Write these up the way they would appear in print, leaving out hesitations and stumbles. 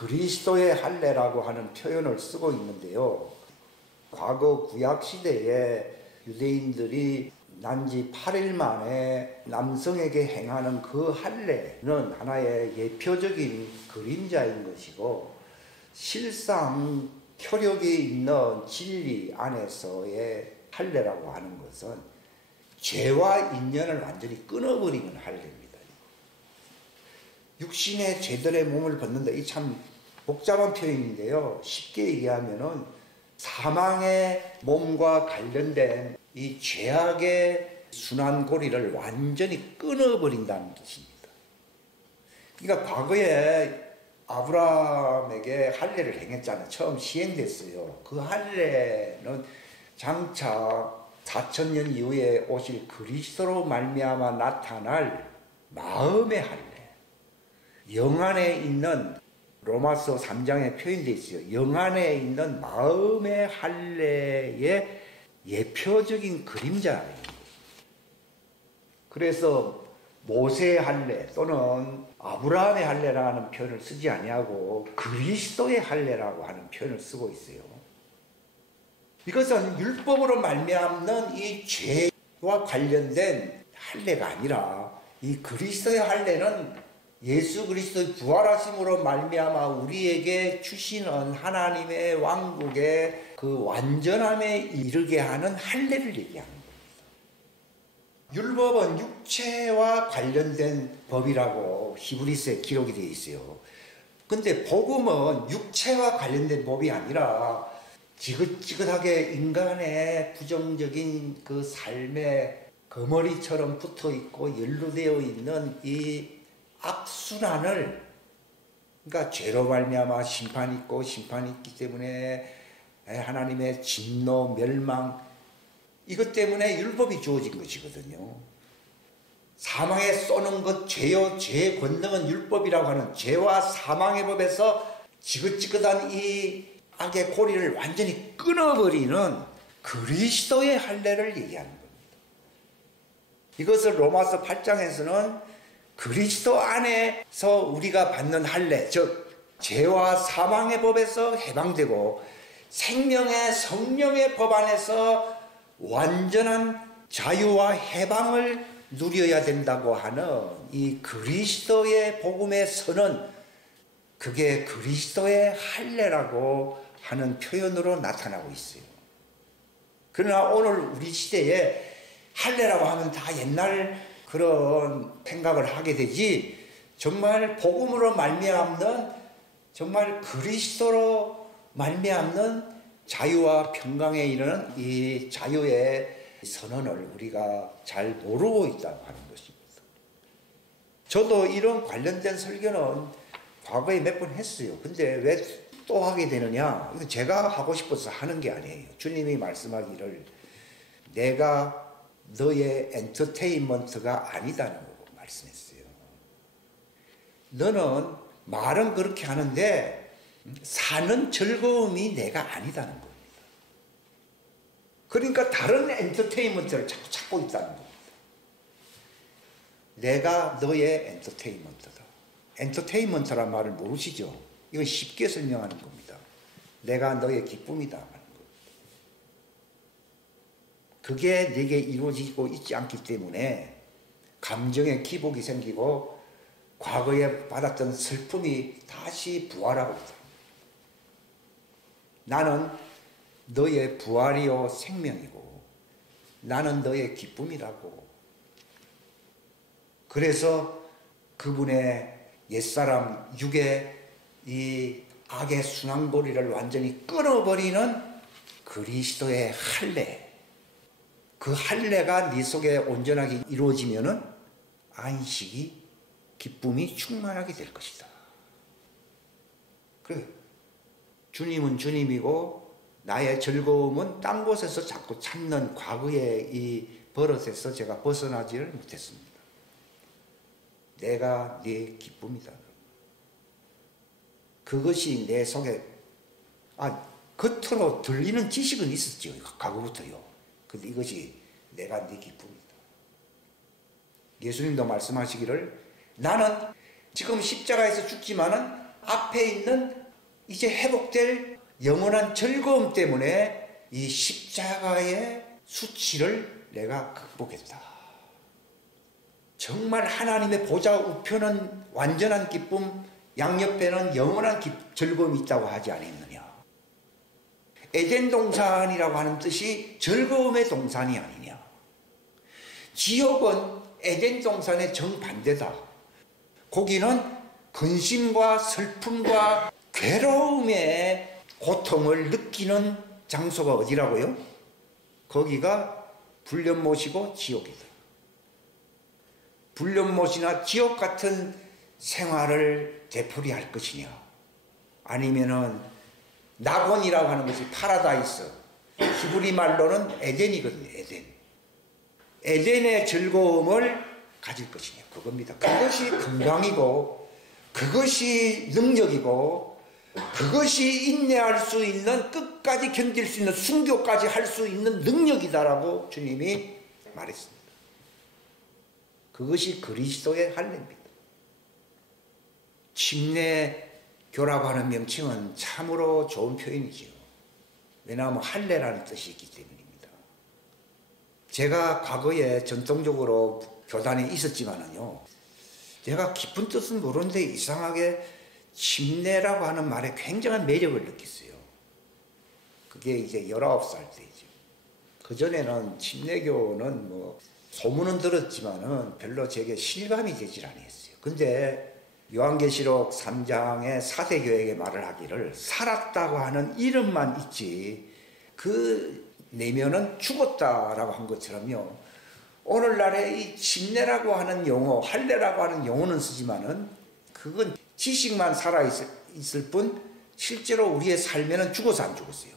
그리스도의 할례라고 하는 표현을 쓰고 있는데요. 과거 구약시대에 유대인들이 난지 8일 만에 남성에게 행하는 그 할례는 하나의 예표적인 그림자인 것이고, 실상 효력이 있는 진리 안에서의 할례라고 하는 것은 죄와 인연을 완전히 끊어버리는 할례입니다. 육신의 죄들의 몸을 벗는다. 이 참 복잡한 표현인데요. 쉽게 얘기하면은 사망의 몸과 관련된 이 죄악의 순환고리를 완전히 끊어버린다는 뜻입니다. 그러니까 과거에 아브라함에게 할례를 행했잖아요. 처음 시행됐어요. 그 할례는 장차 4000년 이후에 오실 그리스도로 말미암아 나타날 마음의 할례, 영 안에 있는, 로마서 3장에 표현되어 있어요. 영 안에 있는 마음의 할례의 예표적인 그림자입니다. 그래서 모세의 할례 또는 아브라함의 할례라는 표현을 쓰지 아니하고 그리스도의 할례라고 하는 표현을 쓰고 있어요. 이것은 율법으로 말미암는 이 죄와 관련된 할례가 아니라, 이 그리스도의 할례는 예수 그리스도의 부활하심으로 말미암아 우리에게 주시는 하나님의 왕국의 그 완전함에 이르게 하는 할례를 얘기하는 겁니다. 율법은 육체와 관련된 법이라고 히브리서에 기록이 되어 있어요. 근데 복음은 육체와 관련된 법이 아니라 지긋지긋하게 인간의 부정적인 그 삶에 거머리처럼 붙어 있고 연루되어 있는 이 악순환을, 그러니까 죄로 말미암아 심판이 있고, 심판이 있기 때문에 하나님의 진노, 멸망, 이것 때문에 율법이 주어진 것이거든요. 사망에 쏘는 것, 죄요, 죄의 권능은 율법이라고 하는 죄와 사망의 법에서 지긋지긋한 이 악의 고리를 완전히 끊어버리는 그리스도의 할례를 얘기하는 겁니다. 이것을 로마서 8장에서는 그리스도 안에서 우리가 받는 할례, 즉 죄와 사망의 법에서 해방되고 생명의 성령의 법 안에서 완전한 자유와 해방을 누려야 된다고 하는 이 그리스도의 복음의 선언, 그게 그리스도의 할례라고 하는 표현으로 나타나고 있어요. 그러나 오늘 우리 시대에 할례라고 하면 다 옛날 그런 생각을 하게 되지, 정말 복음으로 말미암는, 정말 그리스도로 말미암는 자유와 평강에 이르는 이 자유의 선언을 우리가 잘 모르고 있다고 하는 것입니다. 저도 이런 관련된 설교는 과거에 몇 번 했어요. 근데 왜 또 하게 되느냐? 이건 제가 하고 싶어서 하는 게 아니에요. 주님이 말씀하기를 내가 너의 엔터테인먼트가 아니다는 거 말씀했어요. 너는 말은 그렇게 하는데 사는 즐거움이 내가 아니다는 겁니다. 그러니까 다른 엔터테인먼트를 자꾸 찾고 있다는 겁니다. 내가 너의 엔터테인먼트다. 엔터테인먼트란 말을 모르시죠? 이건 쉽게 설명하는 겁니다. 내가 너의 기쁨이다 하는 겁니다. 그게 내게 이루어지고 있지 않기 때문에 감정의 기복이 생기고 과거에 받았던 슬픔이 다시 부활하고 있다. 나는 너의 부활이요 생명이고 나는 너의 기쁨이라고. 그래서 그분의 옛사람 육의 이 악의 순환고리를 완전히 끊어버리는 그리스도의 할례, 그 할례가 네 속에 온전하게 이루어지면은 안식이, 기쁨이 충만하게 될 것이다. 그래, 주님은 주님이고 나의 즐거움은 딴 곳에서 자꾸 찾는 과거의 이 버릇에서 제가 벗어나지를 못했습니다. 내가 네 기쁨이다. 그것이 내 속에 겉으로 들리는 지식은 있었죠. 과거부터요. 근데 이것이 내가 네 기쁨이다. 예수님도 말씀하시기를 나는 지금 십자가에서 죽지만은 앞에 있는 이제 회복될 영원한 즐거움 때문에 이 십자가의 수치를 내가 극복했다. 정말 하나님의 보좌 우편은 완전한 기쁨, 양옆에는 영원한 즐거움이 있다고 하지 않았느냐. 에덴 동산이라고 하는 뜻이 즐거움의 동산이 아니냐. 지옥은 에덴 동산의 정반대다. 거기는 근심과 슬픔과 괴로움의 고통을 느끼는 장소가 어디라고요? 거기가 불련못이고 지옥이다. 불련못이나 지옥 같은 생활을 되풀이할 것이냐, 아니면은 낙원이라고 하는 것이 파라다이스, 히브리 말로는 에덴이거든요. 에덴의 즐거움을 가질 것이냐, 그겁니다. 그것이 건강이고, 그것이 능력이고, 그것이 인내할 수 있는, 끝까지 견딜 수 있는, 순교까지 할 수 있는 능력이다라고 주님이 말했습니다. 그것이 그리스도의 할례입니다. 침례교라고 하는 명칭은 참으로 좋은 표현이지요. 왜냐하면 할례라는 뜻이 있기 때문입니다. 제가 과거에 전통적으로 교단에 있었지만은요, 제가 깊은 뜻은 모르는데 이상하게 침례라고 하는 말에 굉장한 매력을 느꼈어요. 그게 이제 19살 때이죠. 그전에는 침례교는 뭐 소문은 들었지만은 별로 제게 실감이 되질 않았어요. 근데 요한계시록 3장의 사대교회에게 말을 하기를 살았다고 하는 이름만 있지 그 내면은 죽었다라고 한 것처럼요, 오늘날에 이 침례라고 하는 용어, 할례라고 하는 용어는 쓰지만은 그건 지식만 살아있을 뿐 실제로 우리의 삶에는 죽어서 안 죽었어요.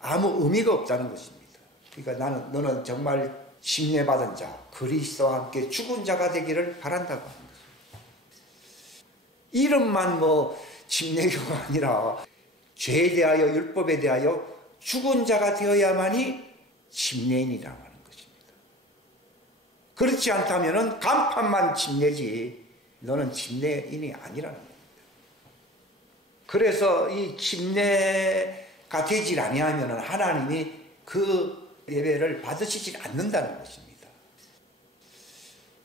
아무 의미가 없다는 것입니다. 그러니까 너는 정말 침례받은 자, 그리스도와 함께 죽은 자가 되기를 바란다고 하는 것입니다. 이름만 뭐 침례교가 아니라 죄에 대하여, 율법에 대하여 죽은 자가 되어야만이 침례인이라고 하는 것입니다. 그렇지 않다면 간판만 침례지 너는 침례인이 아니라는 겁니다. 그래서 이 침례가 되질 아니하면 하나님이 그 예배를 받으시지 않는다는 것입니다.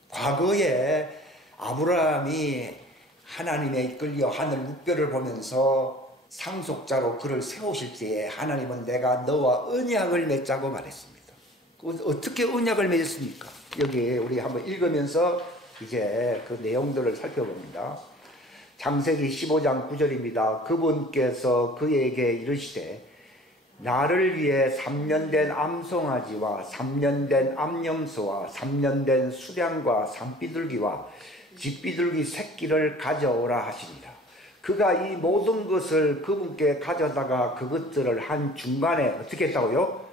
과거에 아브라함이 하나님의 이끌려 하늘 묵별을 보면서 상속자로 그를 세우실 때에 하나님은 내가 너와 언약을 맺자고 말했습니다. 어떻게 언약을 맺었습니까? 여기 우리 한번 읽으면서 이제 그 내용들을 살펴봅니다. 창세기 15장 9절입니다. 그분께서 그에게 이르시되 나를 위해 3년 된 암송아지와 3년 된 암염소와 3년 된 수량과 산비둘기와 집비둘기 새끼를 가져오라 하시니라. 그가 이 모든 것을 그분께 가져다가 그것들을 한 중간에 어떻게 했다고요?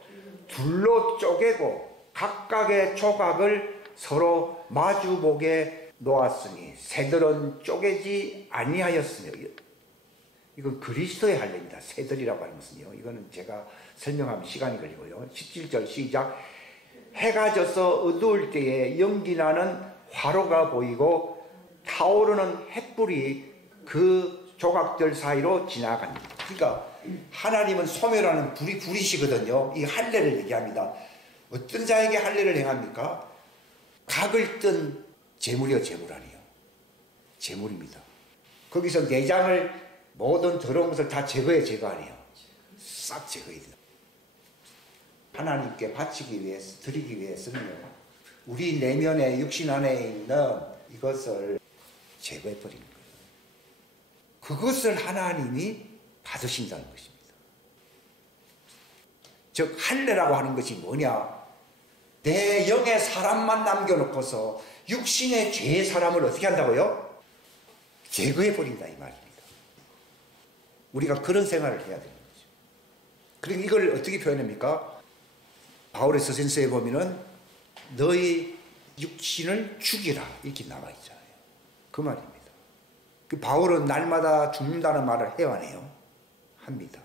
둘로 쪼개고 각각의 조각을 서로 마주보게 놓았으니 새들은 쪼개지 아니하였으며. 이건 그리스도의 할례입니다. 새들이라고 하는 것은요, 이거는 제가 설명하면 시간이 걸리고요. 17절 시작. 해가 져서 어두울 때에 연기나는 화로가 보이고 타오르는 횃불이 그 조각들 사이로 지나갑니다. 그러니까 하나님은 소멸하는 불이시거든요. 이 할례를 얘기합니다. 어떤 자에게 할례를 행합니까? 각을 뜬 제물이요, 제물 아니에요. 제물입니다. 거기서 내장을 모든 더러운 것을 다 제거 아니에요. 싹 제거해야 돼요. 하나님께 바치기 위해서, 드리기 위해서는요, 우리 내면에 육신 안에 있는 이것을 제거해 버리는 거예요. 그것을 하나님이 받으신다는 것입니다. 즉 할례라고 하는 것이 뭐냐? 내 영의 사람만 남겨놓고서 육신의 죄의 사람을 어떻게 한다고요? 제거해 버린다 이 말입니다. 우리가 그런 생활을 해야 되는 거죠. 그리고 이걸 어떻게 표현합니까? 바울의 서신서에 보면은 너희 육신을 죽이라 이렇게 나와 있잖아요. 그 말입니다. 그 바울은 날마다 죽는다는 말을 해야 하네요. 합니다.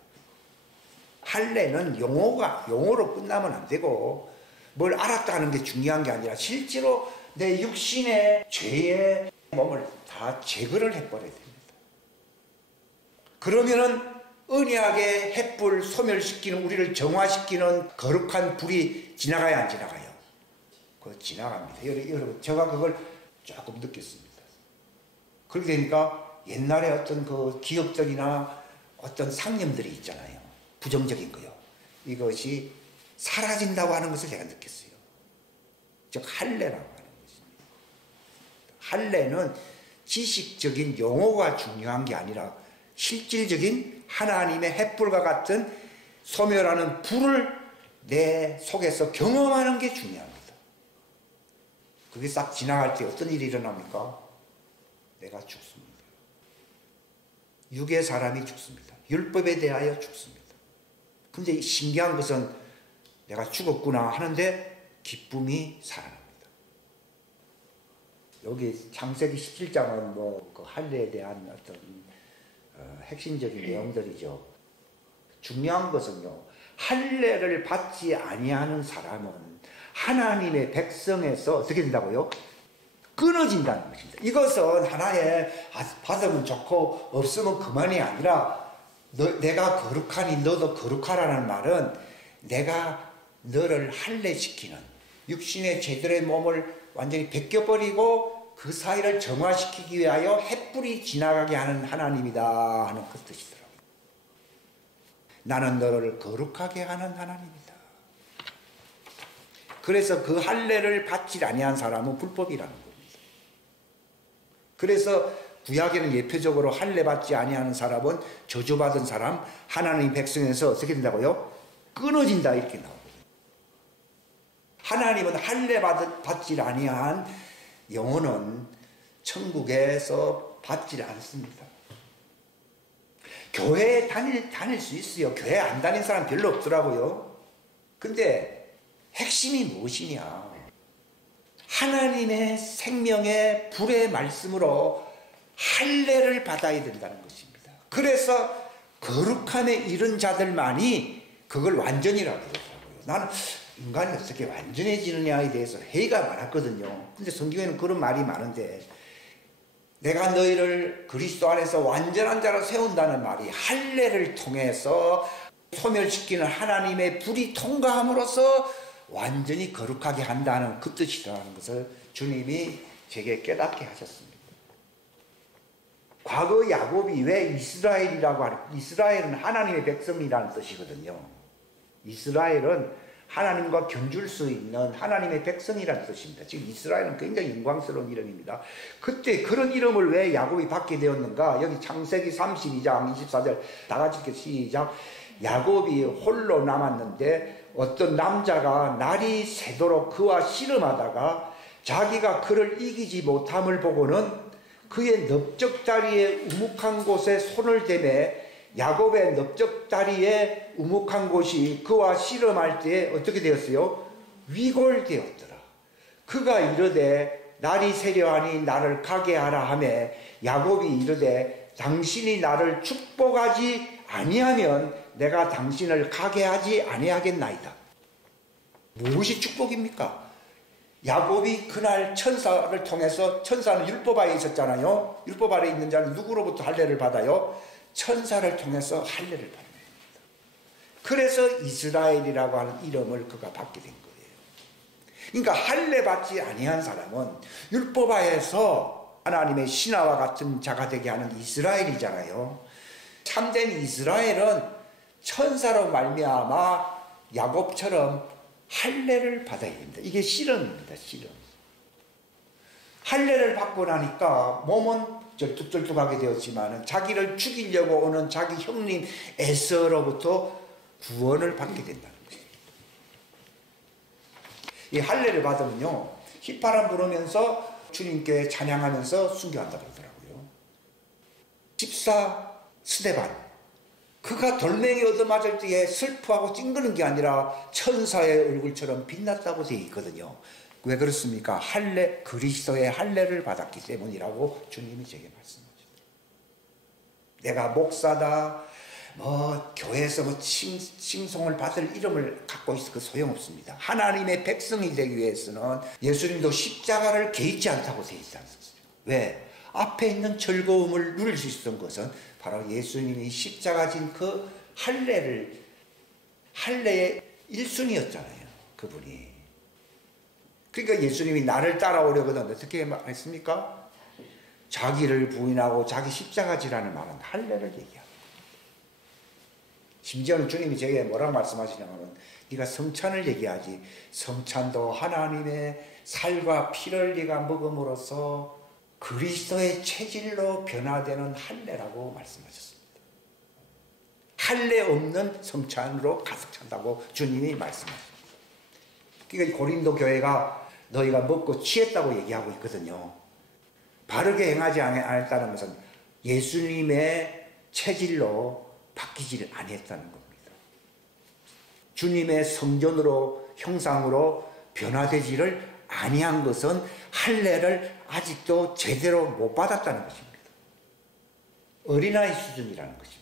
할례는 용어로 끝나면 안 되고 뭘 알았다 하는 게 중요한 게 아니라 실제로 내 육신의 죄의 몸을 다 제거를 해버려야 됩니다. 그러면은 언약의 횃불 소멸시키는, 우리를 정화시키는 거룩한 불이 지나가야 안 지나가요? 그거 지나갑니다. 여러분, 제가 그걸 조금 느꼈습니다. 그렇게 되니까 옛날에 어떤 그 기억들이나 어떤 상념들이 있잖아요. 부정적인 거요. 이것이 사라진다고 하는 것을 제가 느꼈어요. 즉 할례라고 하는 것입니다. 할례는 지식적인 용어가 중요한 게 아니라 실질적인 하나님의 횃불과 같은 소멸하는 불을 내 속에서 경험하는 게 중요합니다. 그게 싹 지나갈 때 어떤 일이 일어납니까? 내가 죽습니다. 육의 사람이 죽습니다. 율법에 대하여 죽습니다. 근데 신기한 것은 내가 죽었구나 하는데 기쁨이 살아납니다. 여기 창세기 17장은 그 할례에 대한 어떤 핵심적인 내용들이죠. 중요한 것은요, 할례를 받지 아니하는 사람은 하나님의 백성에서 어떻게 된다고요? 끊어진다는 것입니다. 이것은 하나의 받으면 좋고 없으면 그만이 아니라 내가 거룩하니 너도 거룩하라는 말은 내가 너를 할례시키는, 육신의 죄들의 몸을 완전히 벗겨버리고 그 사이를 정화시키기 위하여 횃불이 지나가게 하는 하나님이다 하는 그 뜻이더라고요. 나는 너를 거룩하게 하는 하나님이다. 그래서 그 할례를 받지 아니한 사람은 불법이라는 겁니다. 그래서 구약에는 예표적으로 할례 받지 아니하는 사람은 저주받은 사람, 하나님 백성에서 어떻게 된다고요? 끊어진다 이렇게 나오거든요. 하나님은 할례 받지 아니한 영혼은 천국에서 받지 않습니다. 교회에 다닐 수 있어요. 교회 안 다닌 사람 별로 없더라고요. 근데 핵심이 무엇이냐? 하나님의 생명의 불의 말씀으로 할례를 받아야 된다는 것입니다. 그래서 거룩함에 이른 자들만이 그걸 완전이라고 그러더라고요. 나는 인간이 어떻게 완전해지느냐에 대해서 회의가 많았거든요. 근데 성경에는 그런 말이 많은데, 내가 너희를 그리스도 안에서 완전한 자로 세운다는 말이 할례를 통해서 소멸시키는 하나님의 불이 통과함으로써 완전히 거룩하게 한다는 그 뜻이라는 것을 주님이 제게 깨닫게 하셨습니다. 과거 야곱이 왜 이스라엘이라고 하는, 이스라엘은 하나님의 백성이라는 뜻이거든요. 이스라엘은 하나님과 견줄 수 있는 하나님의 백성이라는 뜻입니다. 지금 이스라엘은 굉장히 영광스러운 이름입니다. 그때 그런 이름을 왜 야곱이 받게 되었는가? 여기 창세기 32장 24절 다 같이 이렇게 시작. 야곱이 홀로 남았는데 어떤 남자가 날이 새도록 그와 씨름하다가 자기가 그를 이기지 못함을 보고는 그의 넓적다리의 우묵한 곳에 손을 대매 야곱의 넓적다리의 우묵한 곳이 그와 씨름할 때 어떻게 되었어요? 위골되었더라. 그가 이르되 날이 새려하니 나를 가게 하라 하매 야곱이 이르되 당신이 나를 축복하지 아니하면 내가 당신을 가게 하지 아니하겠나이다. 무엇이 축복입니까? 야곱이 그날 천사를 통해서, 천사는 율법 아래 있었잖아요. 율법 아래 있는 자는 누구로부터 할례를 받아요? 천사를 통해서 할례를 받는 겁니다. 그래서 이스라엘이라고 하는 이름을 그가 받게 된 거예요. 그러니까 할례 받지 아니한 사람은 율법 아래에서 하나님의 신하와 같은 자가 되게 하는 이스라엘이잖아요. 참된 이스라엘은 천사로 말미암아 야곱처럼 할례를 받아야 됩니다. 이게 실험입니다. 실험. 할례를 받고 나니까 몸은 절뚝절뚝하게 되었지만 자기를 죽이려고 오는 자기 형님 에서로부터 구원을 받게 된다는 거예요. 이 할례를 받으면요, 휘파람 부르면서 주님께 찬양하면서 순교한다고 하더라고요. 집사 스데반, 그가 돌멩이 얻어맞을 때에 슬퍼하고 찡그는 게 아니라 천사의 얼굴처럼 빛났다고 되어 있거든요. 왜 그렇습니까? 할례, 그리스도의 할례를 받았기 때문이라고 주님이 제게 말씀하십니다. 내가 목사다, 교회에서 칭송을 받을 이름을 갖고 있어 그 소용없습니다. 하나님의 백성이 되기 위해서는 예수님도 십자가를 개의치 않다고 되어 있다는 것이죠. 왜? 앞에 있는 즐거움을 누릴 수 있었던 것은 바로 예수님이 십자가 진 그 할례의 1순위였잖아요. 그분이. 그러니까 예수님이 나를 따라오려거든 어떻게 했습니까? 자기를 부인하고 자기 십자가 지라는 말은 할례를 얘기합니다. 심지어는 주님이 제게 뭐라고 말씀하시냐면 네가 성찬을 얘기하지 성찬도 하나님의 살과 피를 네가 먹음으로써 그리스도의 체질로 변화되는 할례라고 말씀하셨습니다. 할례 없는 성찬으로 가득 찬다고 주님이 말씀하십니다. 그러니까 고린도 교회가 너희가 먹고 취했다고 얘기하고 있거든요. 바르게 행하지 않았다는 것은 예수님의 체질로 바뀌지를 아니했다는 겁니다. 주님의 성전으로 형상으로 변화되지를 아니한 것은 할례를 아직도 제대로 못 받았다는 것입니다. 어린아이 수준이라는 것입니다.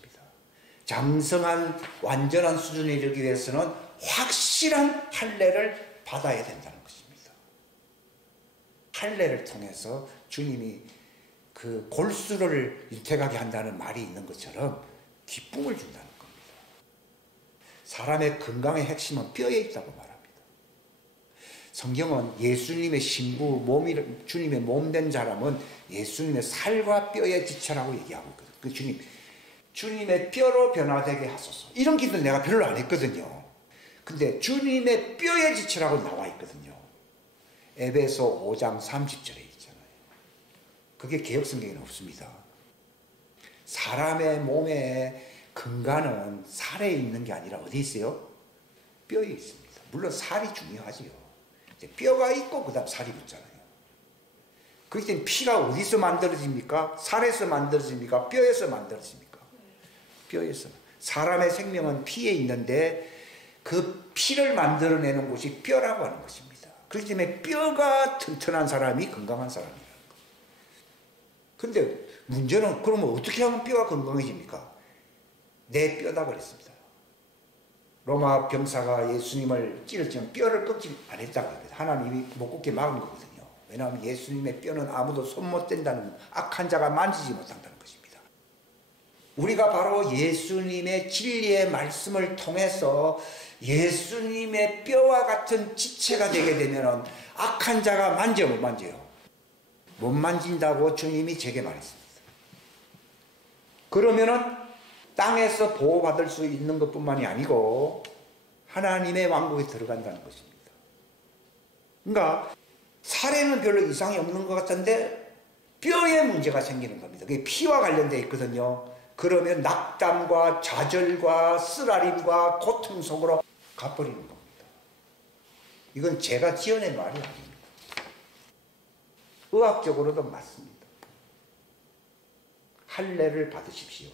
장성한 완전한 수준에 이르기 위해서는 확실한 할례를 받아야 된다는 것입니다. 할례를 통해서 주님이 그 골수를 윤택하게 한다는 말이 있는 것처럼 기쁨을 준다는 겁니다. 사람의 건강의 핵심은 뼈에 있다고 말합니다. 성경은 예수님의 신부, 주님의 몸된 사람은 예수님의 살과 뼈의 지체라고 얘기하고 있거든요. 그 주님의 뼈로 변화되게 하소서. 이런 기도는 내가 별로 안 했거든요. 근데 주님의 뼈의 지체라고 나와 있거든요. 에베소 5장 30절에 있잖아요. 그게 개역성경에는 없습니다. 사람의 몸의 근간은 살에 있는 게 아니라 어디 있어요? 뼈에 있습니다. 물론 살이 중요하지요. 뼈가 있고 그 다음 살이 붙잖아요. 그렇기 때문에 피가 어디서 만들어집니까? 살에서 만들어집니까? 뼈에서 만들어집니까? 뼈에서. 사람의 생명은 피에 있는데 그 피를 만들어내는 곳이 뼈라고 하는 것입니다. 그렇기 때문에 뼈가 튼튼한 사람이 건강한 사람이라는 거예요. 근데 문제는 그러면 어떻게 하면 뼈가 건강해집니까? 내 뼈다 그랬습니다. 로마 병사가 예수님을 찌르지만 뼈를 꺾지 안 했다고 합니다. 하나님이 못 꺾게 막은 거거든요. 왜냐하면 예수님의 뼈는 아무도 손 못 댄다는 악한 자가 만지지 못한다는 것입니다. 우리가 바로 예수님의 진리의 말씀을 통해서 예수님의 뼈와 같은 지체가 되게 되면 악한 자가 만져요, 못 만져요? 못 만진다고 주님이 제게 말했습니다. 그러면은 땅에서 보호받을 수 있는 것뿐만이 아니고 하나님의 왕국에 들어간다는 것입니다. 그러니까 살에는 별로 이상이 없는 것 같은데 뼈에 문제가 생기는 겁니다. 그게 피와 관련되어 있거든요. 그러면 낙담과 좌절과 쓰라림과 고통 속으로 가버리는 겁니다. 이건 제가 지어낸 말이 아닙니다. 의학적으로도 맞습니다. 할례를 받으십시오.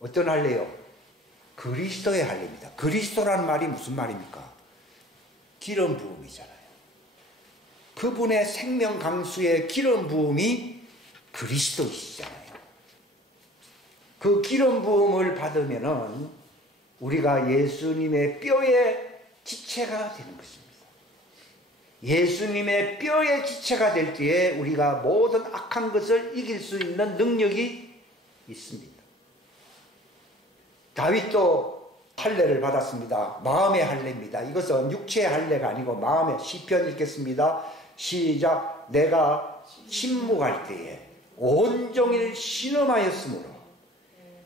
어떤 할례요? 그리스도의 할례입니다. 그리스도라는 말이 무슨 말입니까? 기름 부음이잖아요. 그분의 생명 강수의 기름 부음이 그리스도이시잖아요. 그 기름 부음을 받으면은 우리가 예수님의 뼈의 지체가 되는 것입니다. 예수님의 뼈의 지체가 될 때에 우리가 모든 악한 것을 이길 수 있는 능력이 있습니다. 다윗도 할례를 받았습니다. 마음의 할례입니다. 이것은 육체의 할례가 아니고 마음의. 시편 읽겠습니다. 시작. 내가 침묵할 때에 온종일 신음하였으므로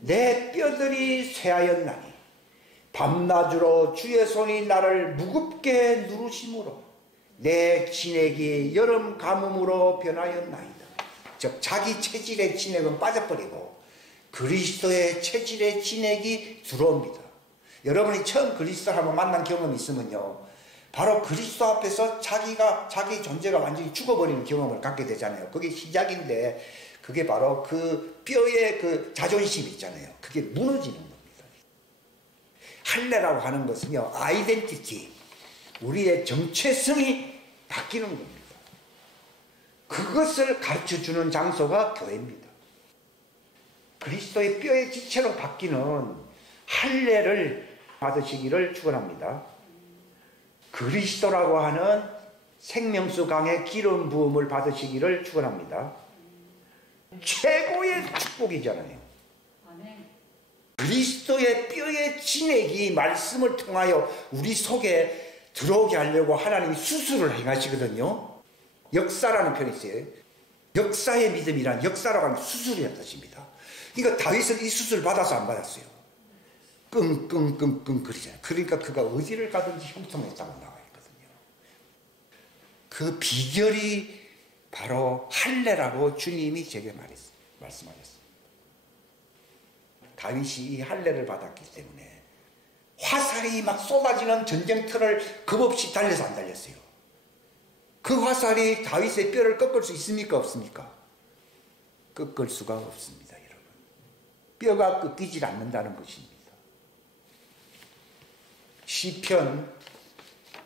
내 뼈들이 쇠하였나니 밤낮으로 주의 손이 나를 무겁게 누르심으로 내 진액이 여름 가뭄으로 변하였나이다. 즉 자기 체질의 진액은 빠져버리고 그리스도의 체질의 진액이 들어옵니다. 여러분이 처음 그리스도를 한번 만난 경험이 있으면요, 바로 그리스도 앞에서 자기 존재가 완전히 죽어버리는 경험을 갖게 되잖아요. 그게 시작인데 그게 바로 그 뼈의 그 자존심 있잖아요. 그게 무너지는 겁니다. 할례라고 하는 것은요, 아이덴티티, 우리의 정체성이 바뀌는 겁니다. 그것을 가르쳐주는 장소가 교회입니다. 그리스도의 뼈의 지체로 바뀌는 할례를 받으시기를 축원합니다. 그리스도라고 하는 생명수 강의 기름 부음을 받으시기를 축원합니다. 최고의 축복이잖아요. 그리스도의 뼈의 진액이 말씀을 통하여 우리 속에 들어오게 하려고 하나님이 수술을 행하시거든요. 역사라는 표현이 있어요. 역사의 믿음이란 역사라고 하는 수술이라는 뜻입니다. 그러니까 다윗은 이 수술 받아서 안 받았어요. 끙끙끙끙 거리잖아요. 그러니까 그가 어디를 가든지 형통했다고 나와 있거든요. 그 비결이 바로 할례라고 주님이 제게 말씀하셨습니다. 다윗이 이 할례를 받았기 때문에 화살이 막 쏟아지는 전쟁터를 겁없이 달려서 안 달렸어요. 그 화살이 다윗의 뼈를 꺾을 수 있습니까? 없습니까? 꺾을 수가 없습니다, 여러분. 뼈가 꺾이질 않는다는 것입니다. 시편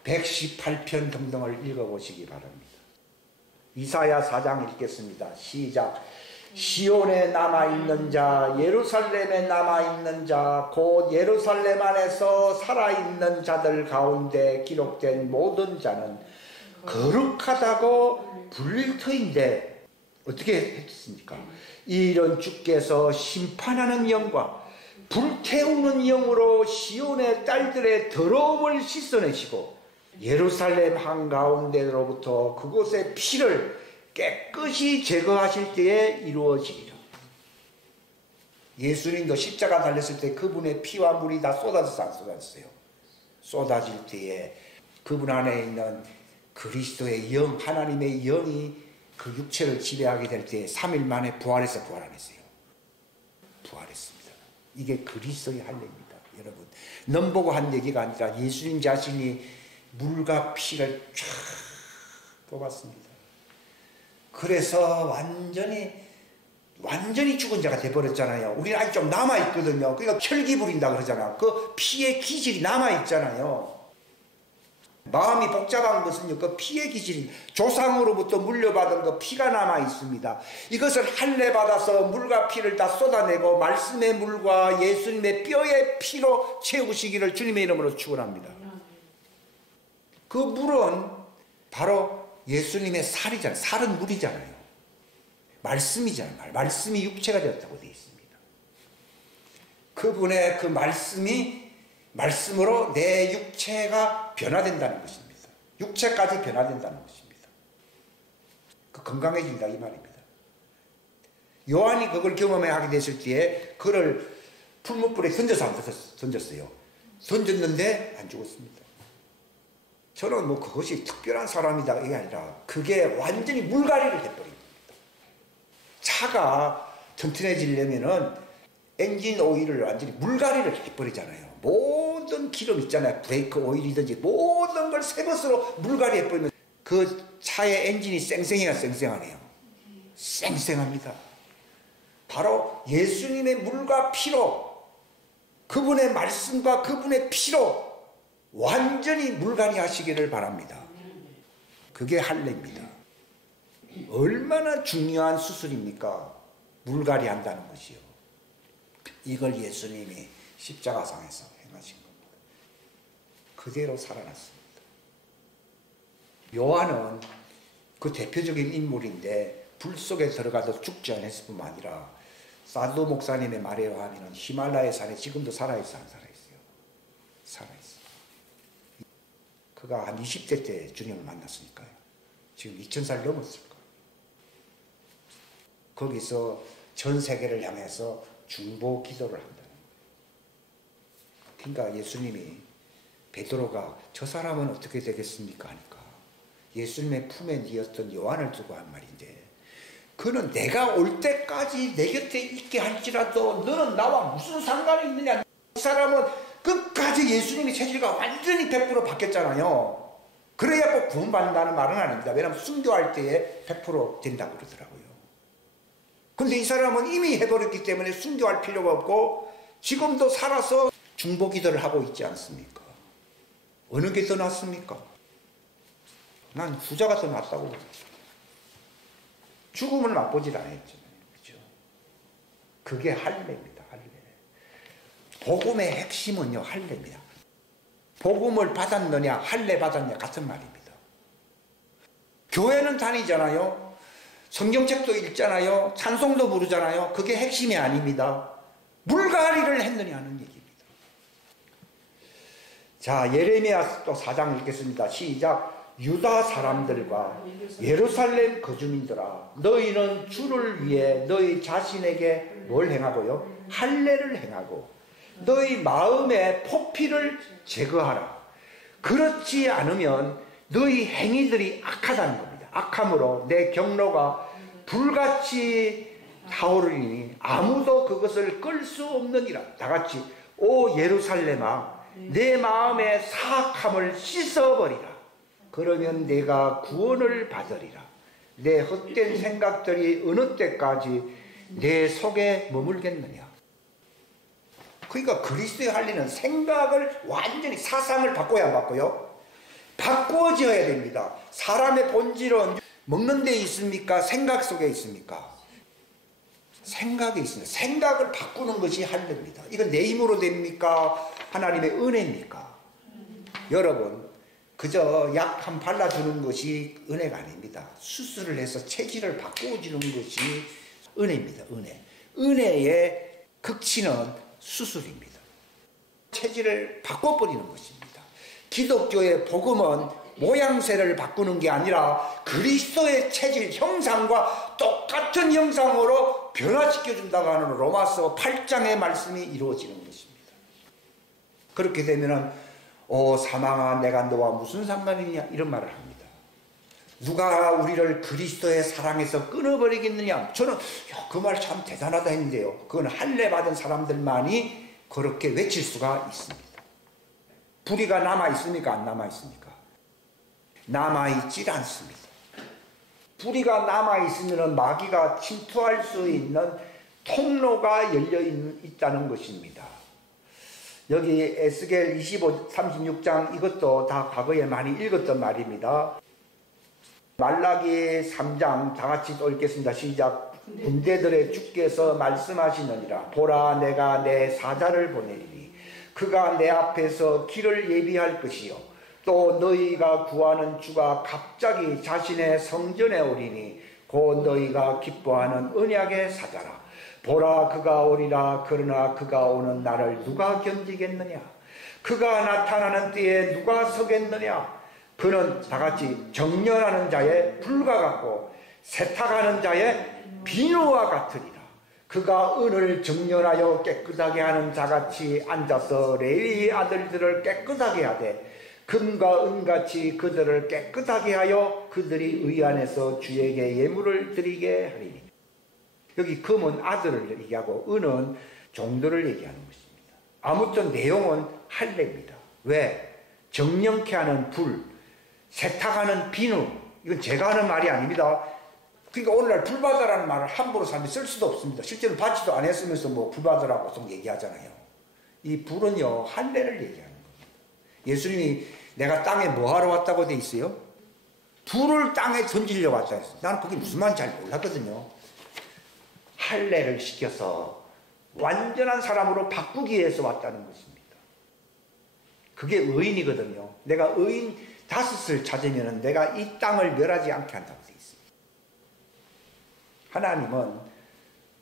118편 등등을 읽어보시기 바랍니다. 이사야 4장 읽겠습니다. 시작. 시온에 남아있는 자, 예루살렘에 남아있는 자, 곧 예루살렘 안에서 살아있는 자들 가운데 기록된 모든 자는 거룩하다고 불릴 터인데 어떻게 했습니까? 이런 주께서 심판하는 영과 불태우는 영으로 시온의 딸들의 더러움을 씻어내시고 예루살렘 한가운데로부터 그곳의 피를 깨끗이 제거하실 때에 이루어지리라. 예수님도 십자가 달렸을 때 그분의 피와 물이 다 쏟아져서 안 쏟아졌어요. 쏟아질 때에 그분 안에 있는 그리스도의 영, 하나님의 영이 그 육체를 지배하게 될 때 3일 만에 부활해서 부활 안 했어요. 부활했습니다. 이게 그리스도의 할례입니다. 여러분, 넘보고 한 얘기가 아니라 예수님 자신이 물과 피를 쫙 뽑았습니다. 그래서 완전히 죽은 자가 돼버렸잖아요. 우리는 아직 좀 남아있거든요. 그러니까 혈기 부린다 그러잖아요. 그 피의 기질이 남아있잖아요. 마음이 복잡한 것은요, 그 피의 기질이 조상으로부터 물려받은 그 피가 남아있습니다. 이것을 할례받아서 물과 피를 다 쏟아내고 말씀의 물과 예수님의 뼈의 피로 채우시기를 주님의 이름으로 축원합니다. 그 물은 바로 예수님의 살이잖아요. 살은 물이잖아요. 말씀이잖아요. 말씀이 육체가 되었다고 되어 있습니다. 그분의 그 말씀으로 내 육체가 변화된다는 것입니다. 육체까지 변화된다는 것입니다. 그 건강해진다 이 말입니다. 요한이 그걸 경험하게 됐을 때에 그를 풀무불에 던졌어요. 던졌는데 안 죽었습니다. 저는 뭐 그것이 특별한 사람이다 이게 아니라 그게 완전히 물갈이를 해버립니다. 차가 튼튼해지려면은 엔진 오일을 완전히 물갈이를 해버리잖아요. 모든 기름 있잖아요. 브레이크 오일이든지 모든 걸 새 것으로 물갈이 해버리면 그 차의 엔진이 쌩쌩해야 쌩쌩하네요. 쌩쌩합니다. 바로 예수님의 물과 피로 그분의 말씀과 그분의 피로 완전히 물갈이 하시기를 바랍니다. 그게 할례입니다. 얼마나 중요한 수술입니까? 물갈이 한다는 것이요. 이걸 예수님이 십자가상에서 행하신 겁니다. 그대로 살아났습니다. 요한은 그 대표적인 인물인데 불 속에 들어가도 죽지 않았을 뿐만 아니라 사도 목사님의 말에 의하면 히말라야 산에 지금도 살아있어 안 살아있어요? 살아있어요. 그가 한 20대 때 주님을 만났으니까요. 지금 2000살 넘었을 거예요. 거기서 전 세계를 향해서 중보 기도를 한다는 거예요. 그러니까 예수님이 베드로가 저 사람은 어떻게 되겠습니까? 하니까 예수님의 품에 뉘었던 요한을 두고 한 말인데 그는 내가 올 때까지 내 곁에 있게 할지라도 너는 나와 무슨 상관이 있느냐. 이 사람은 끝까지 예수님의 체질과 완전히 100% 바뀌었잖아요. 그래야 꼭 구원받는다는 말은 아닙니다. 왜냐하면 순교할 때에 100% 된다고 그러더라고요. 근데 이 사람은 이미 해버렸기 때문에 순교할 필요가 없고 지금도 살아서 중보기도를 하고 있지 않습니까? 어느 게 더 낫습니까? 난 후자가 더 낫다고. 죽음을 맛보질 않았잖아요. 그죠? 그게 할례입니다. 할례. 복음의 핵심은요, 할례입니다. 복음을 받았느냐, 할례 받았느냐 같은 말입니다. 교회는 다니잖아요. 성경책도 읽잖아요. 찬송도 부르잖아요. 그게 핵심이 아닙니다. 물갈이를 했느냐 하는 얘기입니다. 자, 예레미야 또 4장 읽겠습니다. 시작. 유다 사람들과 예루살렘 거주민들아, 너희는 주를 위해 너희 자신에게 뭘 행하고요? 할례를 행하고 너희 마음의 포피를 제거하라. 그렇지 않으면 너희 행위들이 악하다는 겁니다. 악함으로 내 경로가 불같이 타오르니 아무도 그것을 끌 수 없느니라. 다같이 오 예루살렘아, 내 마음의 사악함을 씻어버리라. 그러면 내가 구원을 받으리라. 내 헛된 생각들이 어느 때까지 내 속에 머물겠느냐. 그러니까 그리스도의 할례는 생각을 완전히, 사상을 바꿔야 안 바꿔요? 바꾸어져야 됩니다. 사람의 본질은 먹는 데 있습니까? 생각 속에 있습니까? 생각에 있습니다. 생각을 바꾸는 것이 할례입니다. 이건 내 힘으로 됩니까? 하나님의 은혜입니까? 여러분, 그저 약 한 발라주는 것이 은혜가 아닙니다. 수술을 해서 체질을 바꾸어주는 것이 은혜입니다. 은혜. 은혜의 극치는 수술입니다. 체질을 바꿔버리는 것입니다. 기독교의 복음은 모양새를 바꾸는 게 아니라 그리스도의 체질 형상과 똑같은 형상으로 변화시켜준다고 하는 로마서 8장의 말씀이 이루어지는 것입니다. 그렇게 되면은 사망아 내가 너와 무슨 상관이냐 이런 말을 합니다. 누가 우리를 그리스도의 사랑에서 끊어버리겠느냐. 저는 그 말 참 대단하다 했는데요. 그건 할례 받은 사람들만이 그렇게 외칠 수가 있습니다. 불의가 남아있습니까? 안 남아있습니까? 남아있질 않습니다. 불의가 남아있으면 마귀가 침투할 수 있는 통로가 열려있다는 것입니다. 여기 에스겔 25, 36장 이것도 다 과거에 많이 읽었던 말입니다. 말라기 3장 다 같이 또 읽겠습니다. 시작. 군대들의 주께서 말씀하시느니라. 보라 내가 내 사자를 보내리니 그가 내 앞에서 길을 예비할 것이요 또 너희가 구하는 주가 갑자기 자신의 성전에 오리니 곧 너희가 기뻐하는 언약의 사자라. 보라 그가 오리라. 그러나 그가 오는 날을 누가 견디겠느냐. 그가 나타나는 때에 누가 서겠느냐. 그는 다같이 정련하는 자의 불과 같고 세탁하는 자의 비누와 같으리라. 그가 은을 정련하여 깨끗하게 하는 자같이 앉아서 레위 아들들을 깨끗하게 하되 금과 은같이 그들을 깨끗하게 하여 그들이 의 안에서 주에게 예물을 드리게 하리니. 여기 금은 아들을 얘기하고 은은 종들을 얘기하는 것입니다. 아무튼 내용은 할례입니다. 왜? 정령케 하는 불, 세탁하는 비누, 이건 제가 하는 말이 아닙니다. 그러니까 오늘날 불받아라는 말을 함부로 사람이 쓸 수도 없습니다. 실제로 받지도 안 했으면서 뭐 불받아라고 보통 얘기하잖아요. 이 불은요 할례를 얘기하는 겁니다. 예수님이 내가 땅에 뭐하러 왔다고 돼 있어요? 불을 땅에 던지려고 왔다 했어요. 나는 그게 무슨 말인지 잘 몰랐거든요. 할례를 시켜서 완전한 사람으로 바꾸기 위해서 왔다는 것입니다. 그게 의인이거든요. 내가 의인 5을 찾으면 내가 이 땅을 멸하지 않게 한다고 되어 있습니다. 하나님은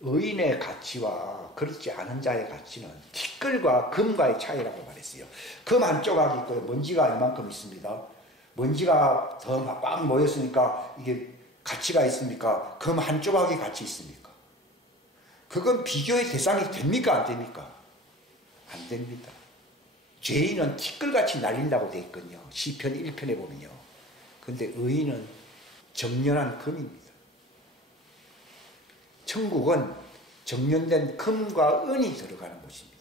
의인의 가치와 그렇지 않은 자의 가치는 티끌과 금과의 차이라고 말했어요. 금 한 조각이 있고요. 먼지가 이만큼 있습니다. 먼지가 더 꽉 모였으니까 이게 가치가 있습니까? 금 한 조각이 가치 있습니까? 그건 비교의 대상이 됩니까? 안 됩니까? 안 됩니다. 죄인은 티끌같이 날린다고 되어 있거든요. 시편 1편에 보면요. 그런데 의인은 정련한 금입니다. 천국은 정련된 금과 은이 들어가는 곳입니다.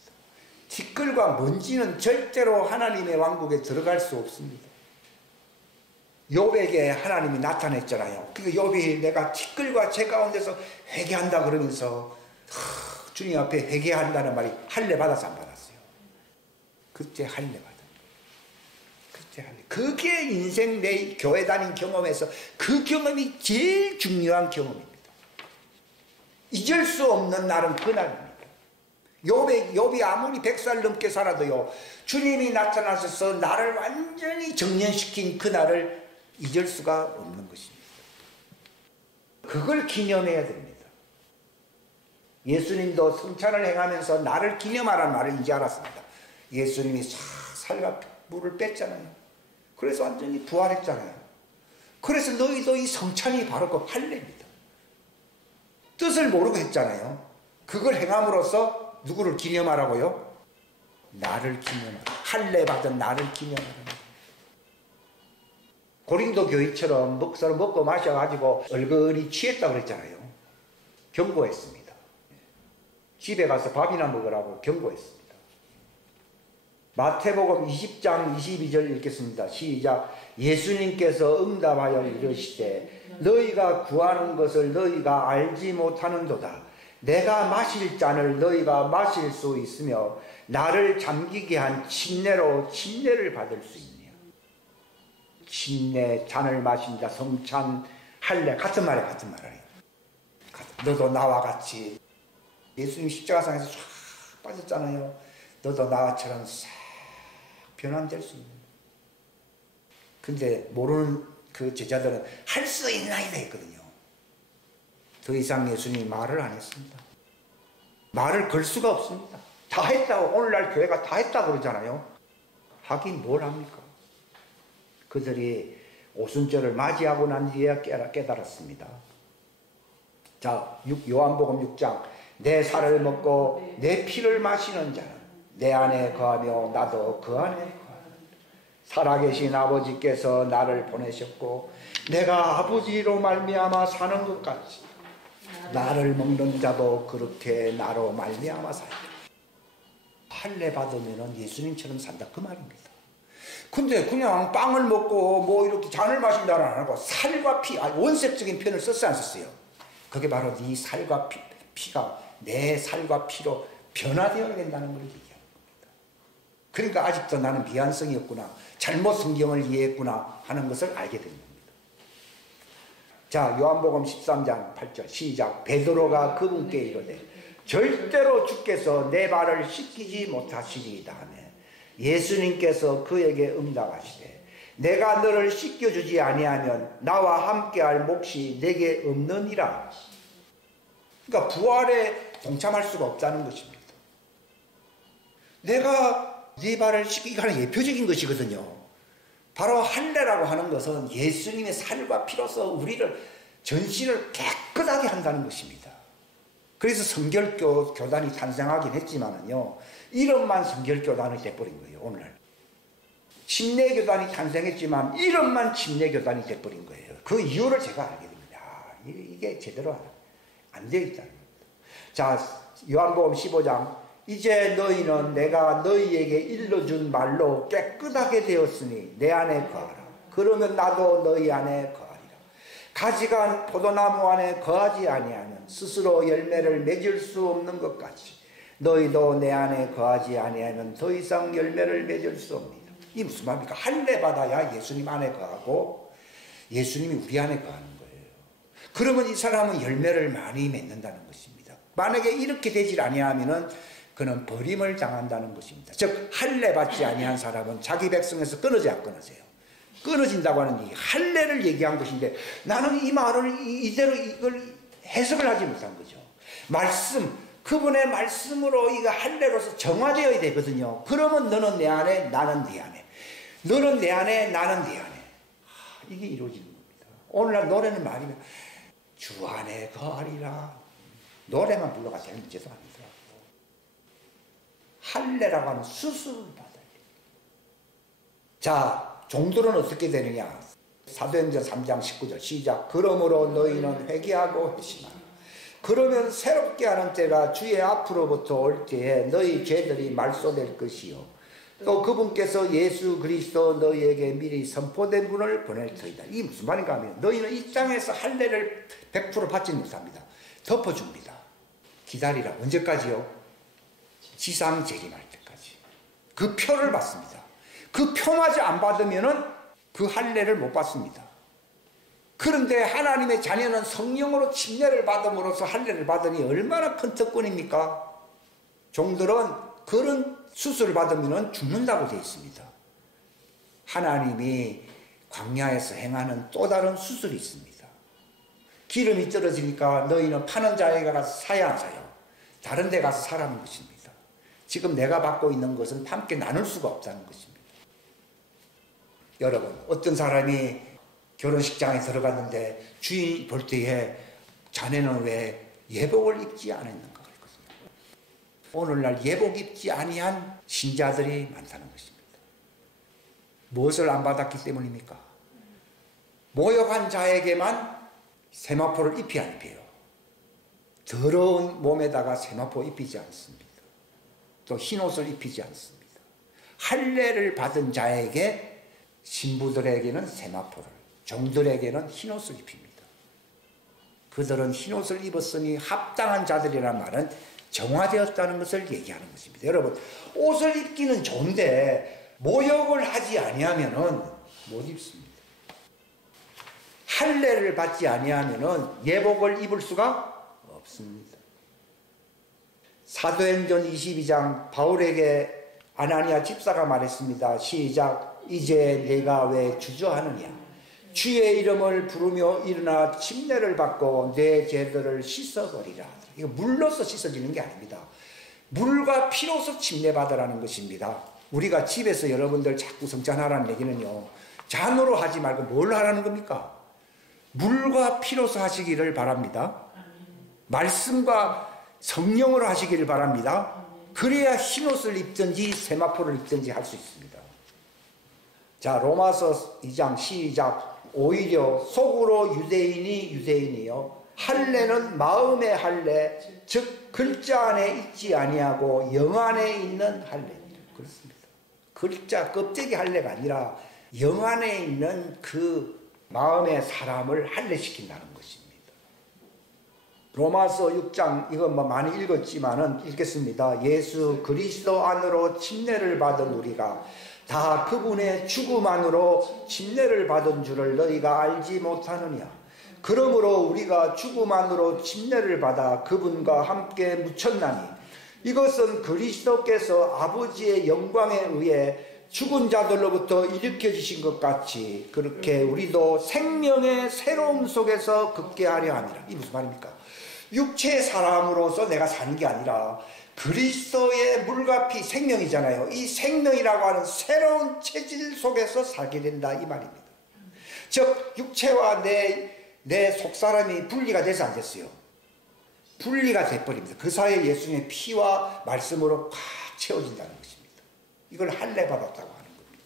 티끌과 먼지는 절대로 하나님의 왕국에 들어갈 수 없습니다. 욥에게 하나님이 나타냈잖아요. 그러니까 욥이 내가 티끌과 제 가운데서 회개한다 그러면서 주님 앞에 회개한다는 말이 할례 받아서 안 받았어요. 그때 할례 받은 그때 할례. 그게 인생 내 교회 다닌 경험에서 그 경험이 제일 중요한 경험입니다. 잊을 수 없는 날은 그날입니다. 욥이 아무리 100살 넘게 살아도요 주님이 나타나셔서 나를 완전히 정련시킨 그날을 잊을 수가 없는 것입니다. 그걸 기념해야 됩니다. 예수님도 성찬을 행하면서 나를 기념하라는 말을 이제 알았습니다. 예수님이 살과 물을 뺐잖아요. 그래서 완전히 부활했잖아요. 그래서 너희도 이 성찬이 바로 그 할례입니다. 뜻을 모르고 했잖아요. 그걸 행함으로써 누구를 기념하라고요? 나를 기념하라. 할례 받은 나를 기념하라. 고린도 교회처럼 서로 먹고 마셔가지고 얼굴이 취했다고 그랬잖아요. 경고했습니다. 집에 가서 밥이나 먹으라고 경고했습니다. 마태복음 20장 22절 읽겠습니다. 시작. 예수님께서 응답하여 이르시되 너희가 구하는 것을 너희가 알지 못하는도다. 내가 마실 잔을 너희가 마실 수 있으며 나를 잠기게 한 침례로 침례를 받을 수 있느냐. 침례, 잔을 마신다, 성찬, 할례 같은 말이에요. 같은 말이에요. 너도 나와 같이 예수님 십자가상에서 쫙 빠졌잖아요. 너도 나처럼 싹 변환될 수 있는. 근데 모르는 그 제자들은 할 수 있나이다 했거든요. 더 이상 예수님이 말을 안 했습니다. 말을 걸 수가 없습니다. 다 했다고, 오늘날 교회가 다 했다고 그러잖아요. 하긴 뭘 합니까? 그들이 오순절을 맞이하고 난 뒤에 깨달았습니다. 자, 요한복음 6장. 내 살을 먹고 내 피를 마시는 자는 내 안에 거하며 나도 그 안에 거하리라. 살아계신 아버지께서 나를 보내셨고 내가 아버지로 말미암아 사는 것 같이 나를 먹는 자도 그렇게 나로 말미암아 살리라. 할례 받으면 예수님처럼 산다 그 말입니다. 근데 그냥 빵을 먹고 뭐 이렇게 잔을 마신다는 안 하고 살과 피, 원색적인 표현을 썼어요 안 썼어요? 그게 바로 네 살과 피가 내 살과 피로 변화되어야 된다는 걸 얘기하는 겁니다. 그러니까 아직도 나는 미완성이 없구나, 잘못 성경을 이해했구나 하는 것을 알게 된 겁니다. 자, 요한복음 13장 8절 시작. 베드로가 그분께 이르되 절대로 주께서 내 발을 씻기지 못하시리이다 하며 예수님께서 그에게 응답하시되 내가 너를 씻겨주지 아니하면 나와 함께할 몫이 내게 없느니라. 그러니까 부활에 동참할 수가 없다는 것입니다. 내가 네 발을 씻기게 하는 예표적인 것이거든요. 바로 할례라고 하는 것은 예수님의 살과 피로서 우리를 전신을 깨끗하게 한다는 것입니다. 그래서 성결교 교단이 탄생하긴 했지만은요, 이름만 성결교단이 돼버린 거예요. 오늘날 침례교단이 탄생했지만 이름만 침례교단이 돼버린 거예요. 그 이유를 제가 알게 됩니다. 이게 제대로 안 되어 있다는 겁니다. 자, 요한복음 15장. 이제 너희는 내가 너희에게 일러준 말로 깨끗하게 되었으니 내 안에 거하라. 그러면 나도 너희 안에 거하리라. 가지가 포도나무 안에 거하지 아니하면 스스로 열매를 맺을 수 없는 것 같이 너희도 내 안에 거하지 아니하면 더 이상 열매를 맺을 수 없느니라. 이 무슨 말입니까? 할례 받아야 예수님 안에 거하고 예수님이 우리 안에 거하는 거예요. 그러면 이 사람은 열매를 많이 맺는다는 것입니다. 만약에 이렇게 되질 아니하면은 그는 버림을 당한다는 것입니다. 즉 할례 받지 아니한 사람은 자기 백성에서 끊어져야 끊어져요. 끊어진다고 하는 이 할례를 얘기한 것인데 나는 이 말을 이대로 이걸 해석을 하지 못한 거죠. 말씀, 그분의 말씀으로 이거 할례로서 정화되어야 되거든요. 그러면 너는 내 안에, 나는 네 안에. 너는 내 안에, 나는 네 안에. 이게 이루어지는 겁니다. 오늘날 노래는 말이면 주 안에 거하리라. 노래만 불러가 되는 문제도 아니더라고. 할례라고 하는 수술을 받아야 돼. 자, 종들은 어떻게 되느냐? 사도행전 3장 19절 시작. 그러므로 너희는 회개하고 회심하라. 그러면 새롭게 하는 때가 주의 앞으로부터 올 때에 너희 죄들이 말소될 것이요 또 그분께서 예수 그리스도 너희에게 미리 선포된 분을 보낼 터이다. 이게 무슨 말인가 하면 너희는 이 땅에서 할례를 100% 받지 못합니다. 덮어줍니다. 기다리라. 언제까지요? 지상 재림할 때까지. 그 표를 받습니다. 그 표마저 안 받으면은 그 할례를 못 받습니다. 그런데 하나님의 자녀는 성령으로 침례를 받음으로써 할례를 받으니 얼마나 큰 특권입니까? 종들은 그런 수술을 받으면 죽는다고 되어 있습니다. 하나님이 광야에서 행하는 또 다른 수술이 있습니다. 기름이 떨어지니까 너희는 파는 자에게 가서 사야 안 사요? 다른 데 가서 사라는 것입니다. 지금 내가 받고 있는 것은 함께 나눌 수가 없다는 것입니다. 여러분, 어떤 사람이 결혼식장에 들어갔는데 주인이 볼 때에 자네는 왜 예복을 입지 않았는가 그랬거든요. 오늘날 예복 입지 아니한 신자들이 많다는 것입니다. 무엇을 안 받았기 때문입니까? 모욕한 자에게만 세마포를 입히 안 입혀요. 더러운 몸에다가 세마포 입히지 않습니다. 또 흰옷을 입히지 않습니다. 할례를 받은 자에게 신부들에게는 세마포를, 종들에게는 흰옷을 입힙니다. 그들은 흰옷을 입었으니 합당한 자들이란 말은 정화되었다는 것을 얘기하는 것입니다. 여러분, 옷을 입기는 좋은데 모욕을 하지 아니하면은 못 입습니다. 할례를 받지 아니하면은 예복을 입을 수가 없습니다. 사도행전 22장 바울에게 아나니아 집사가 말했습니다. 시작. 이제 내가 왜 주저하느냐? 주의 이름을 부르며 일어나 침례를 받고 내 죄들을 씻어버리라. 이거 물로서 씻어지는 게 아닙니다. 물과 피로서 침례받으라는 것입니다. 우리가 집에서 여러분들 자꾸 성찬하라는 얘기는요, 잔으로 하지 말고 뭘 하라는 겁니까? 물과 피로서 하시기를 바랍니다. 말씀과 성령으로 하시기를 바랍니다. 그래야 흰옷을 입든지 세마포를 입든지 할 수 있습니다. 자, 로마서 2장 시작. 오히려 속으로 유대인이 유대인이요 할례는 마음의 할례, 즉 글자 안에 있지 아니하고 영 안에 있는 할례입니다. 그렇습니다. 글자 껍데기 할례가 아니라 영 안에 있는 그 마음의 사람을 할례시킨다는 것입니다. 로마서 6장, 이건 뭐 많이 읽었지만은 읽겠습니다. 예수 그리스도 안으로 침례를 받은 우리가 다 그분의 죽음 안으로 침례를 받은 줄을 너희가 알지 못하느냐? 그러므로 우리가 죽음 안으로 침례를 받아 그분과 함께 묻혔나니 이것은 그리스도께서 아버지의 영광에 의해 죽은 자들로부터 일으켜 주신 것 같이 그렇게 우리도 생명의 새로움 속에서 걷게 하려 함이라. 이 무슨 말입니까? 육체의 사람으로서 내가 사는 게 아니라 그리스도의 물과 피, 생명이잖아요. 이 생명이라고 하는 새로운 체질 속에서 살게 된다 이 말입니다. 즉 육체와 내 속사람이 분리가 돼서 안 됐어요. 분리가 돼버립니다. 그 사이에 예수님의 피와 말씀으로 꽉 채워진다는 것입니다. 이걸 할례 받았다고 하는 겁니다.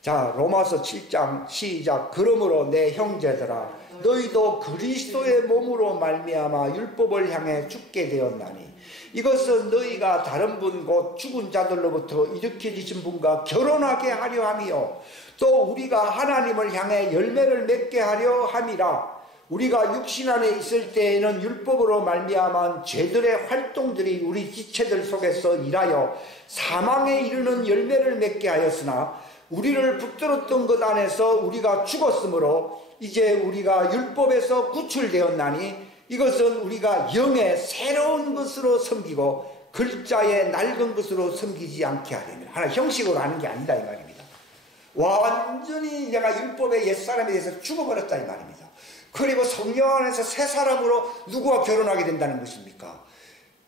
자, 로마서 7장 시작. 그러므로 내 형제들아 너희도 그리스도의 몸으로 말미암아 율법을 향해 죽게 되었나니 이것은 너희가 다른 분 곧 죽은 자들로부터 일으켜지신 분과 결혼하게 하려 함이요 또 우리가 하나님을 향해 열매를 맺게 하려 함이라. 우리가 육신 안에 있을 때에는 율법으로 말미암은 죄들의 활동들이 우리 지체들 속에서 일하여 사망에 이르는 열매를 맺게 하였으나 우리를 붙들었던 것 안에서 우리가 죽었으므로 이제 우리가 율법에서 구출되었나니 이것은 우리가 영의 새로운 것으로 섬기고 글자의 낡은 것으로 섬기지 않게 하려면 하나 형식으로 하는 게 아니다 이 말입니다. 완전히 내가 율법의 옛사람에 대해서 죽어버렸다 이 말입니다. 그리고 성령 안에서 새 사람으로 누구와 결혼하게 된다는 것입니까?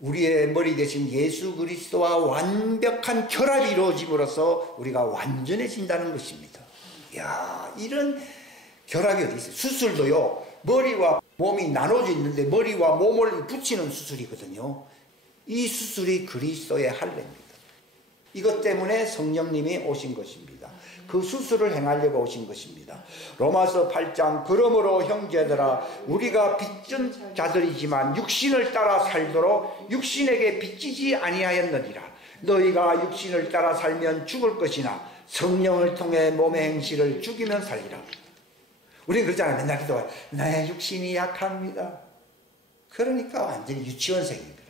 우리의 머리 대신 예수 그리스도와 완벽한 결합이 이루어짐으로써 우리가 완전해진다는 것입니다. 이야, 이런 결합이 어디 있어요? 수술도요, 머리와 몸이 나눠져 있는데 머리와 몸을 붙이는 수술이거든요. 이 수술이 그리스도의 할례입니다. 이것 때문에 성령님이 오신 것입니다. 그 수술을 행하려고 오신 것입니다. 로마서 8장 그러므로 형제들아 우리가 빚진 자들이지만 육신을 따라 살도록 육신에게 빚지지 아니하였느니라. 너희가 육신을 따라 살면 죽을 것이나 성령을 통해 몸의 행실을 죽이면 살리라. 우리는 그러잖아요. 맨날 기도해. 나의 육신이 약합니다. 그러니까 완전히 유치원생입니다.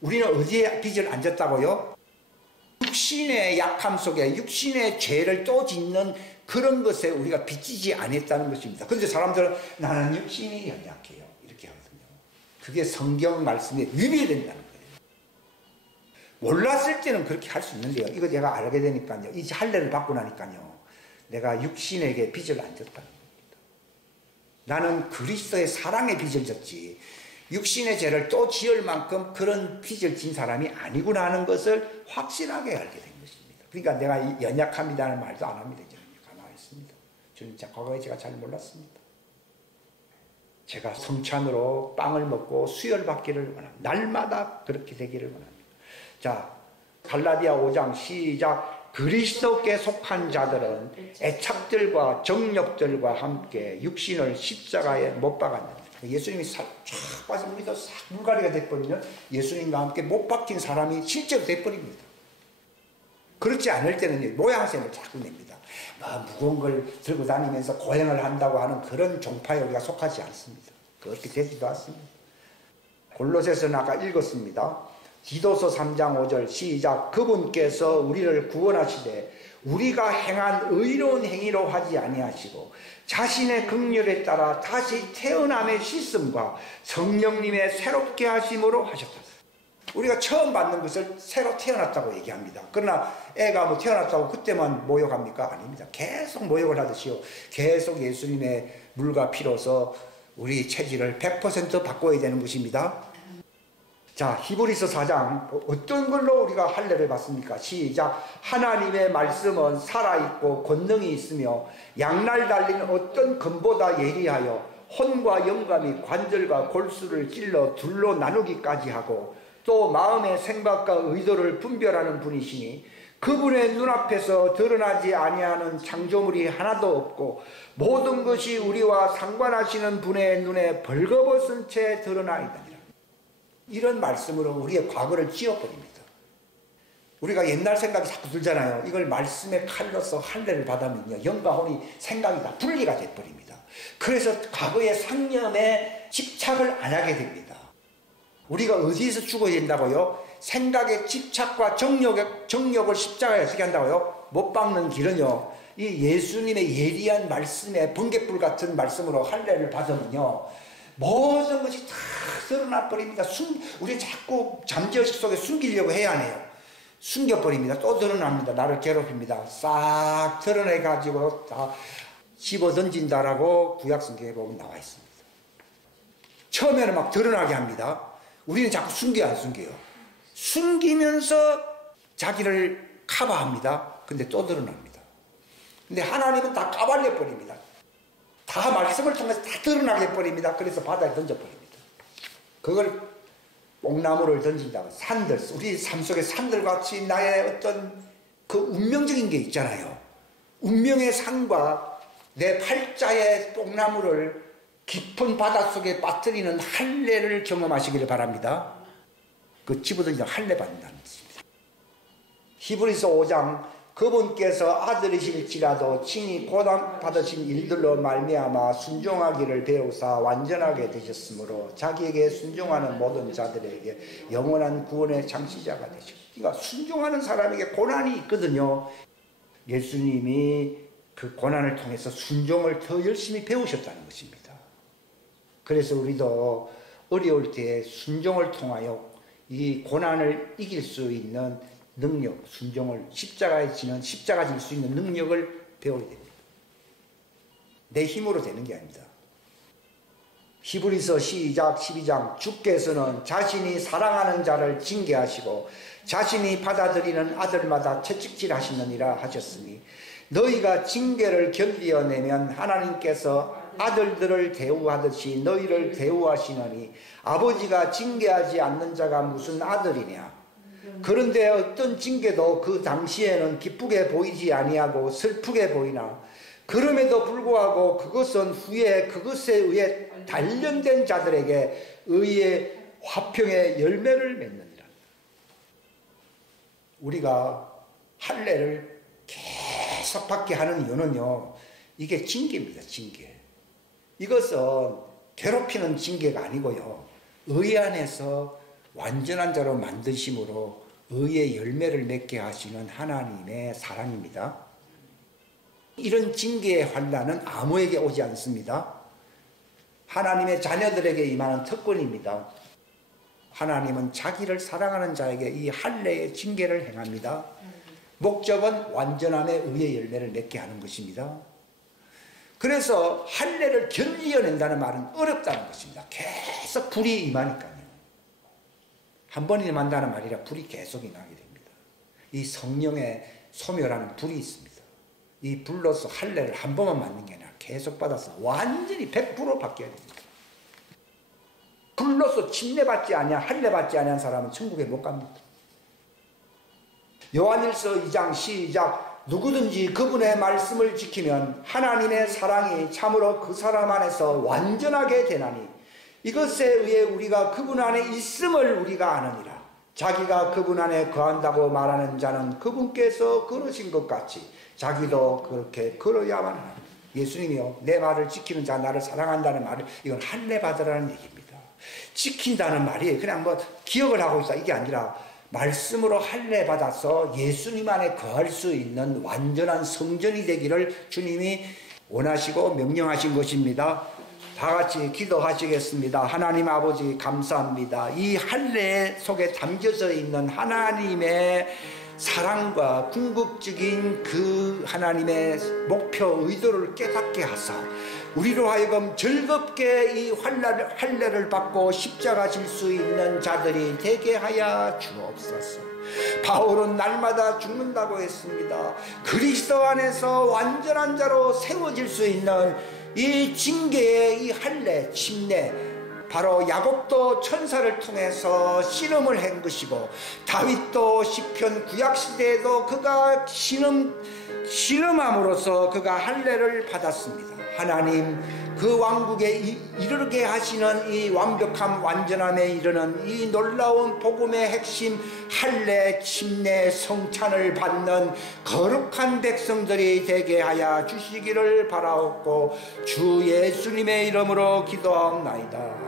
우리는 어디에 빚을 안 졌다고요? 육신의 약함 속에 육신의 죄를 또 짓는 그런 것에 우리가 빚지지 않았다는 것입니다. 그런데 사람들은 나는 육신이 연약해요 이렇게 하거든요. 그게 성경 말씀에 위배된다는 거예요. 몰랐을 때는 그렇게 할 수 있는데요. 이거 내가 알게 되니까요. 이제 할례를 받고 나니까요. 내가 육신에게 빚을 안 졌다는 겁니다. 나는 그리스도의 사랑의 빚을 졌지 육신의 죄를 또 지을 만큼 그런 빚을 진 사람이 아니구나 하는 것을 확실하게 알게 된 것입니다. 그러니까 내가 연약합니다는 말도 안 합니다. 저는 가만히 있습니다. 저는 과거에 제가 잘 몰랐습니다. 제가 성찬으로 빵을 먹고 수혈받기를 원합니다. 날마다 그렇게 되기를 원합니다. 자, 갈라디아 5장 시작. 그리스도께 속한 자들은 애착들과 정욕들과 함께 육신을 십자가에 못 박았느니라. 예수님이 쫙 빠지면 우리도 싹 물갈이가 돼버리면 예수님과 함께 못 박힌 사람이 실제로 돼버립니다. 그렇지 않을 때는 모양새를 자꾸 냅니다. 무거운 걸 들고 다니면서 고행을 한다고 하는 그런 종파에 우리가 속하지 않습니다. 그렇게 되지도 않습니다. 골로새서는 아까 읽었습니다. 디도서 3장 5절 시작. 그분께서 우리를 구원하시되 우리가 행한 의로운 행위로 하지 아니하시고 자신의 긍휼에 따라 다시 태어남의 씻음과 성령님의 새롭게 하심으로 하셨다. 우리가 처음 받는 것을 새로 태어났다고 얘기합니다. 그러나 애가 뭐 태어났다고 그때만 모욕합니까? 아닙니다. 계속 모욕을 하듯이요. 계속 예수님의 물과 피로서 우리 체질을 100% 바꿔야 되는 것입니다. 자, 히브리서 4장 어떤 걸로 우리가 할례를 받습니까? 시작. 하나님의 말씀은 살아있고 권능이 있으며 양날 달린 어떤 검보다 예리하여 혼과 영감이 관절과 골수를 찔러 둘로 나누기까지 하고 또 마음의 생각과 의도를 분별하는 분이시니 그분의 눈앞에서 드러나지 아니하는 창조물이 하나도 없고 모든 것이 우리와 상관하시는 분의 눈에 벌거벗은 채 드러나있느니라. 이런 말씀으로 우리의 과거를 찧어버립니다. 우리가 옛날 생각이 자꾸 들잖아요. 이걸 말씀의 칼로서 할례를 받으면요, 영과 혼이 생각이 다 분리가 돼버립니다. 그래서 과거의 상념에 집착을 안 하게 됩니다. 우리가 어디에서 죽어야 된다고요? 생각의 집착과 정욕을 십자가에 어떻게 한다고요? 못 박는 길은요, 이 예수님의 예리한 말씀에 번갯불 같은 말씀으로 할례를 받으면요, 모든 것이 다 드러나 버립니다. 우리 자꾸 잠재의식 속에 숨기려고 해야 하네요. 숨겨버립니다. 또 드러납니다. 나를 괴롭힙니다. 싹 드러내가지고 다 집어던진다라고 구약성경에 보면 나와 있습니다. 처음에는 막 드러나게 합니다. 우리는 자꾸 숨겨요, 안 숨겨요? 숨기면서 자기를 커버합니다. 근데 또 드러납니다. 근데 하나님은 다 까발려버립니다. 다 말씀을 통해서 다 드러나게 해버립니다. 그래서 바다에 던져버립니다. 그걸 뽕나무를 던진다고 산들, 우리 삶 속에 산들같이 나의 어떤 그 운명적인 게 있잖아요. 운명의 산과 내 팔자의 뽕나무를 깊은 바닷속에 빠뜨리는 할례를 경험하시기를 바랍니다. 그 집어던지면 할례 받는다는 뜻입니다. 히브리서 5장 그분께서 아들이실지라도 친히 고난받으신 일들로 말미암아 순종하기를 배우사 완전하게 되셨으므로 자기에게 순종하는 모든 자들에게 영원한 구원의 창시자가 되셨습니다. 그러니까 순종하는 사람에게 고난이 있거든요. 예수님이 그 고난을 통해서 순종을 더 열심히 배우셨다는 것입니다. 그래서 우리도 어려울 때 순종을 통하여 이 고난을 이길 수 있는 능력, 순종을 십자가 질 수 있는 능력을 배워야 됩니다. 내 힘으로 되는 게 아닙니다. 히브리서 시작 12장 주께서는 자신이 사랑하는 자를 징계하시고 자신이 받아들이는 아들마다 채찍질 하시느니라 하셨으니 너희가 징계를 견디어내면 하나님께서 아들들을 대우하듯이 너희를 대우하시느니 아버지가 징계하지 않는 자가 무슨 아들이냐. 그런데 어떤 징계도 그 당시에는 기쁘게 보이지 아니하고 슬프게 보이나 그럼에도 불구하고 그것은 후에 그것에 의해 단련된 자들에게 의의 화평의 열매를 맺느니라. 우리가 할례를 계속 받게 하는 이유는요, 이게 징계입니다. 징계. 이것은 괴롭히는 징계가 아니고요, 의 안에서 완전한 자로 만드심으로 의의 열매를 맺게 하시는 하나님의 사랑입니다. 이런 징계의 환난은 아무에게 오지 않습니다. 하나님의 자녀들에게 임하는 특권입니다. 하나님은 자기를 사랑하는 자에게 이 할례의 징계를 행합니다. 목적은 완전함의 의의 열매를 맺게 하는 것입니다. 그래서 할례를 견디어낸다는 말은 어렵다는 것입니다. 계속 불이 임하니까요. 한 번 임한다는 말이라 불이 계속 임하게 됩니다. 이 성령의 소멸하는 불이 있습니다. 이 불로서 할례를 한 번만 받는 게 아니라 계속 받아서 완전히 100% 바뀌어야 됩니다. 불로서 침례받지 아니한 할례 받지 아니한 사람은 천국에 못 갑니다. 요한일서 2장 시작. 누구든지 그분의 말씀을 지키면 하나님의 사랑이 참으로 그 사람 안에서 완전하게 되나니 이것에 의해 우리가 그분 안에 있음을 우리가 아느니라. 자기가 그분 안에 거한다고 말하는 자는 그분께서 걸으신 것 같이 자기도 그렇게 걸어야만 하나. 예수님이요, 내 말을 지키는 자 나를 사랑한다는 말을, 이건 할례 받으라는 얘기입니다. 지킨다는 말이 그냥 뭐 기억을 하고 있어 이게 아니라 말씀으로 할례 받아서 예수님 안에 거할 수 있는 완전한 성전이 되기를 주님이 원하시고 명령하신 것입니다. 다 같이 기도하시겠습니다. 하나님 아버지 감사합니다. 이 할례 속에 담겨져 있는 하나님의 사랑과 궁극적인 그 하나님의 목표 의도를 깨닫게 하사 우리로 하여금 즐겁게 이 할례를 받고 십자가 질 수 있는 자들이 되게 하여 주옵소서. 바울은 날마다 죽는다고 했습니다. 그리스도 안에서 완전한 자로 세워질 수 있는 이 징계의 이 할례, 침례, 바로 야곱도 천사를 통해서 씨름을 한 것이고 다윗도 시편 구약시대에도 그가 씨름함으로써 그가 할례를 받았습니다. 하나님 그 왕국에 이르게 하시는 이 완벽함 완전함에 이르는 이 놀라운 복음의 핵심 할례 침례 성찬을 받는 거룩한 백성들이 되게 하여 주시기를 바라옵고 주 예수님의 이름으로 기도하옵나이다.